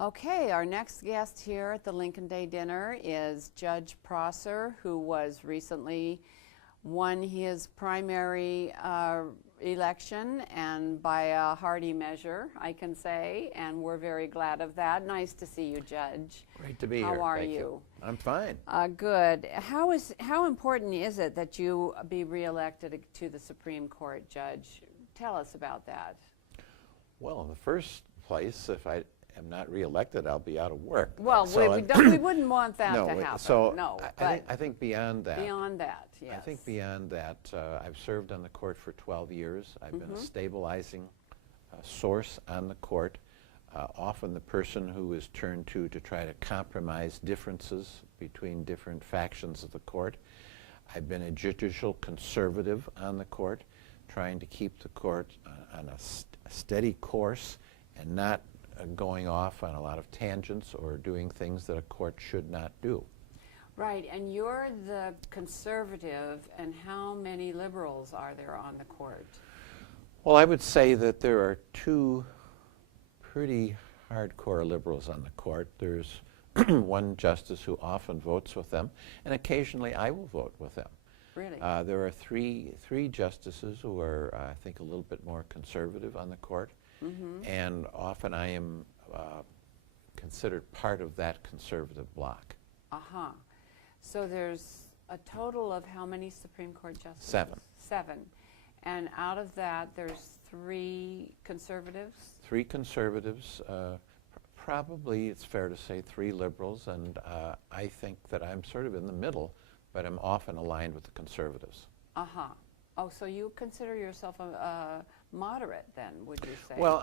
Okay, our next guest here at the Lincoln Day dinner is Judge Prosser, who was recently won his primary election, and by a hearty measure, I can say, and we're very glad of that. Nice to see you, Judge. Great to be here. How are Thank you? I'm fine. Good. How important is it that you be reelected to the Supreme Court, Judge? Tell us about that. Well, in the first place, if I am not reelected, I'll be out of work. Well, so we wouldn't want that no, to happen. So no, I think beyond that. Beyond that, yes. I think beyond that, I've served on the court for 12 years. I've been a stabilizing source on the court, often the person who is turned to try to compromise differences between different factions of the court. I've been a judicial conservative on the court, trying to keep the court on a steady course and not going off on a lot of tangents or doing things that a court should not do. Right, and you're the conservative, and how many liberals are there on the court? Well, I would say that there are two pretty hardcore liberals on the court. There's one justice who often votes with them, and occasionally I will vote with them. Really? There are three justices who are, I think, a little bit more conservative on the court, and often I am considered part of that conservative bloc. Uh-huh. So there's a total of how many Supreme Court justices? 7. 7. And out of that, there's 3 conservatives? 3 conservatives, probably it's fair to say 3 liberals, and I think that I'm sort of in the middle, but I'm often aligned with the conservatives. Uh-huh. Oh, so you consider yourself a moderate then, would you say? Well,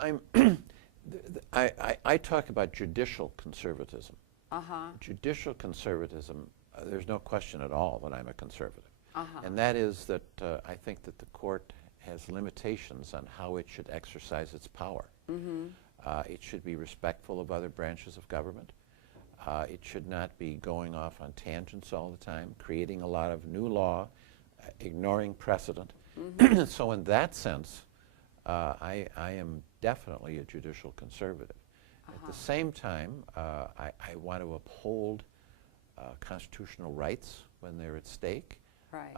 I talk about judicial conservatism. Uh-huh. Judicial conservatism, there's no question at all that I'm a conservative. Uh-huh. And that is that I think that the court has limitations on how it should exercise its power. It should be respectful of other branches of government. It should not be going off on tangents all the time, creating a lot of new law, ignoring precedent. So in that sense, I am definitely a judicial conservative. At the same time, I want to uphold constitutional rights when they're at stake. Right.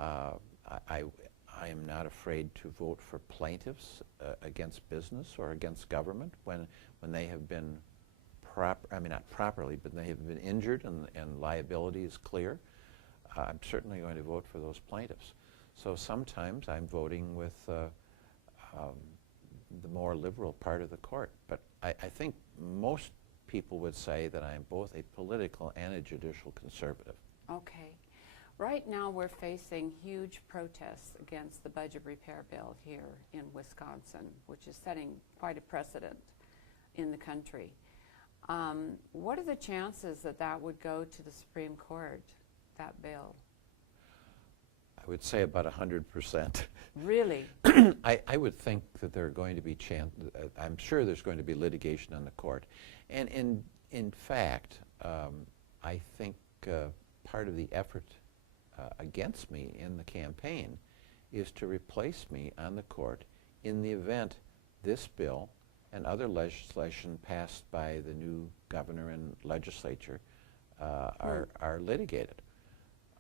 I am not afraid to vote for plaintiffs against business or against government when they have been not properly, but they have been injured and liability is clear. I'm certainly going to vote for those plaintiffs. So sometimes I'm voting with the more liberal part of the court. But I think most people would say that I am both a political and a judicial conservative. Okay. Right now we're facing huge protests against the budget repair bill here in Wisconsin, which is setting quite a precedent in the country. What are the chances that that would go to the Supreme Court, that bill? I would say about 100%. Really? I would think that there are going to be I'm sure there's going to be litigation on the court. And in fact, I think part of the effort against me in the campaign is to replace me on the court in the event this bill and other legislation passed by the new governor and legislature are litigated.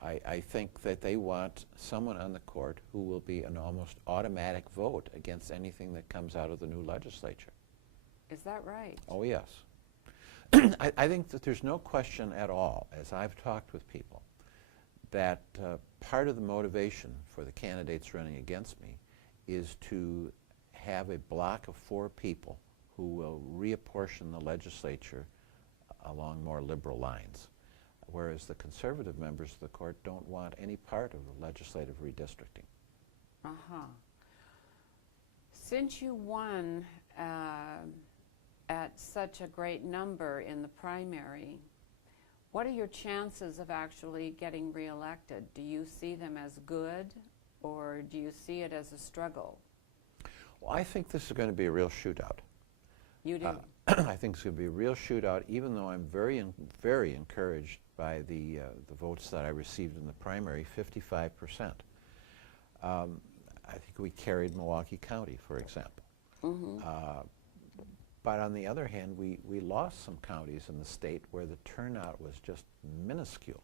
I think that they want someone on the court who will be an almost automatic vote against anything that comes out of the new legislature. Is that right? Oh, yes. I think that there's no question at all, as I've talked with people, that part of the motivation for the candidates running against me is to have a block of 4 people who will reapportion the legislature along more liberal lines, whereas the conservative members of the court don't want any part of the legislative redistricting. Uh-huh. Since you won at such a great number in the primary, what are your chances of actually getting reelected? Do you see them as good, or do you see it as a struggle? Well, I think this is going to be a real shootout. You do? I think it's going to be a real shootout, even though I'm very encouraged by the votes that I received in the primary, 55%. I think we carried Milwaukee County, for example. But on the other hand, we lost some counties in the state where the turnout was just minuscule.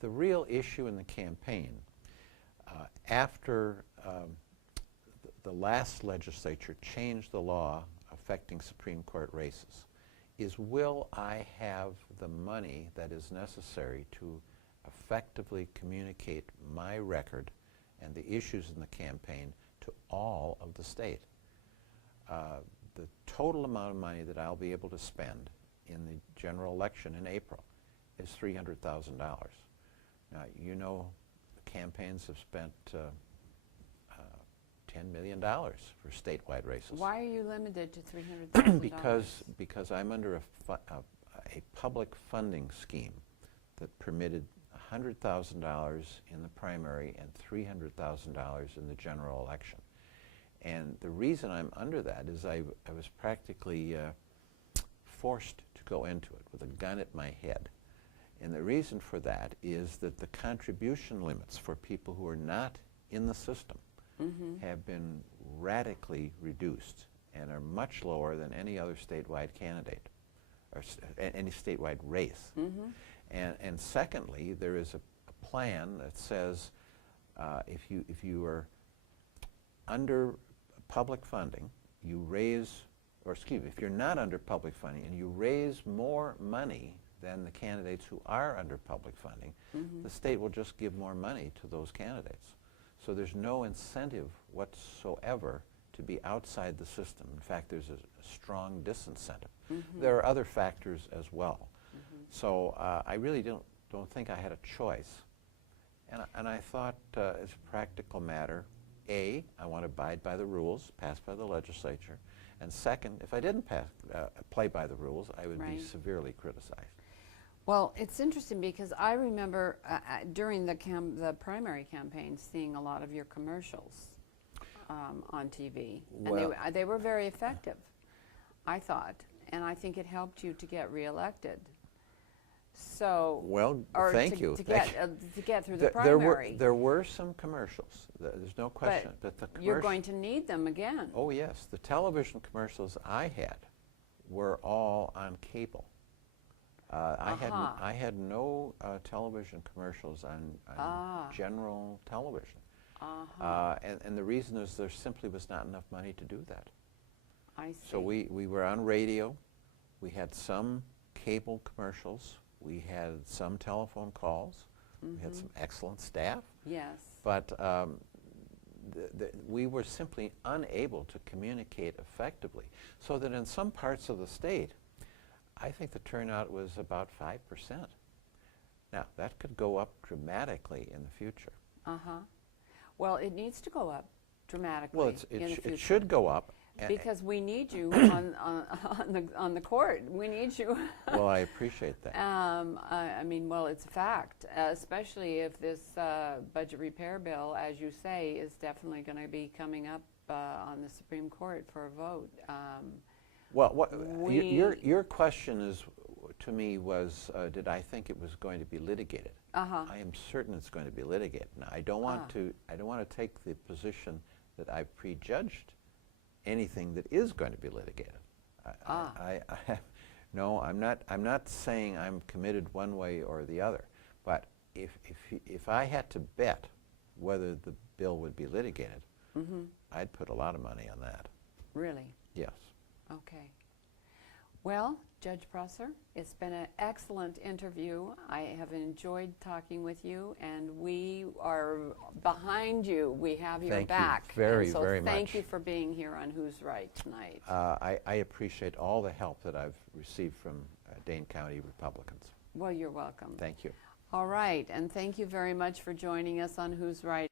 The real issue in the campaign, after the last legislature changed the law affecting Supreme Court races, is will I have the money that is necessary to effectively communicate my record and the issues in the campaign to all of the state. The total amount of money that I'll be able to spend in the general election in April is $300,000. Now, you know, the campaigns have spent $10 million for statewide races. Why are you limited to $300,000? Because I'm under a public funding scheme that permitted $100,000 in the primary and $300,000 in the general election. And the reason I'm under that is I was practically forced to go into it with a gun at my head. And the reason for that is that the contribution limits for people who are not in the system have been radically reduced and are much lower than any other statewide candidate or any statewide race. And secondly, there is a plan that says if you are under public funding, you raise, or excuse me, if you're not under public funding and you raise more money than the candidates who are under public funding, the state will just give more money to those candidates. So there's no incentive whatsoever to be outside the system. In fact, there's a strong disincentive. There are other factors as well. So I really don't think I had a choice. And I thought, as a practical matter, A, I want to abide by the rules passed by the legislature. And second, if I didn't play by the rules, I would be severely criticized. Well, it's interesting because I remember during the primary campaign seeing a lot of your commercials on TV. Well, and they were very effective, I thought. And I think it helped you to get reelected. So, well, or thank you. To get through the primary. There were some commercials. There's no question. But the you're going to need them again. Oh, yes. The television commercials I had were all on cable. I had no television commercials on general television. And the reason is there simply was not enough money to do that. I see. So we were on radio. We had some cable commercials. We had some telephone calls. We had some excellent staff. Yes. But we were simply unable to communicate effectively. So that in some parts of the state, I think the turnout was about 5%. Now, that could go up dramatically in the future. Well, it needs to go up dramatically Well, in the future. it should go up. Because we need you on the court. We need you. Well, I appreciate that. I mean, well, it's a fact, especially if this budget repair bill, as you say, is definitely going to be coming up on the Supreme Court for a vote. Well, your question is, to me, was, did I think it was going to be litigated? I am certain it's going to be litigated. Now, I don't want to take the position that I've prejudged anything that is going to be litigated. No, I'm not saying I'm committed one way or the other. But if I had to bet whether the bill would be litigated, I'd put a lot of money on that. Really? Yes. Okay. Well, Judge Prosser, it's been an excellent interview. I have enjoyed talking with you, and we are behind you. We have your back. Thank you very, so very much. Thank you for being here on Who's Right tonight. I appreciate all the help that I've received from Dane County Republicans. Well, you're welcome. Thank you. All right, and thank you very much for joining us on Who's Right.